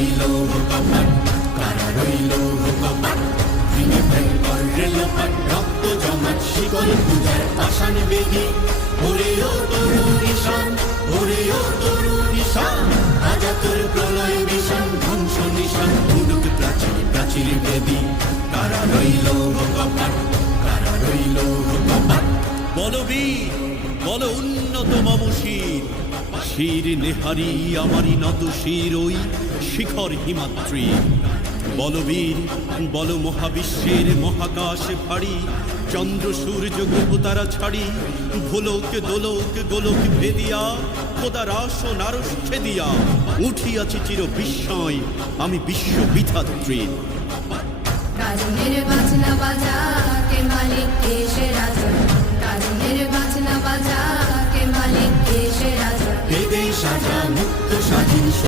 রইল কপাট, কারা রইল কপাট, ভেঙে ফেল করে লোপাট, রক্ত জমাট শিকল পূজার পাষাণ বেদি, ওরে ও তরুণ নিশান, ওরে ও তরুণ নিশান, আজা তোর প্রলয় বিষাণ, ধ্বংস নিশান, উডুক প্রাচীর প্রাচীর বেদি, কারা রইল কপাট, কারা রইল কপাট। বলবীর বল উন্নত মম শির, শির নেহারি আমারি নত শির ওই শিখর হিমাদ্রি। বলবীর বল মহাবিশ্বের মহাকাশ ভারী, চন্দ্র সূর্য গ্রহ তারা ছাড়ি, ভোলক দোলক গোলক ভেদিয়া, খোদা রাস ও নারস ছেদিয়া, উঠিয়াছি চির বিস্ময় আমি বিশ্ব বিধাত্রীর। কাজনের বাজনা বাজা কে মালিক এসে রাজা, কাজনের বাজনা বাজা কে মালিক এসে রাজা, বেদে সাজা মুক্ত স্বাধীন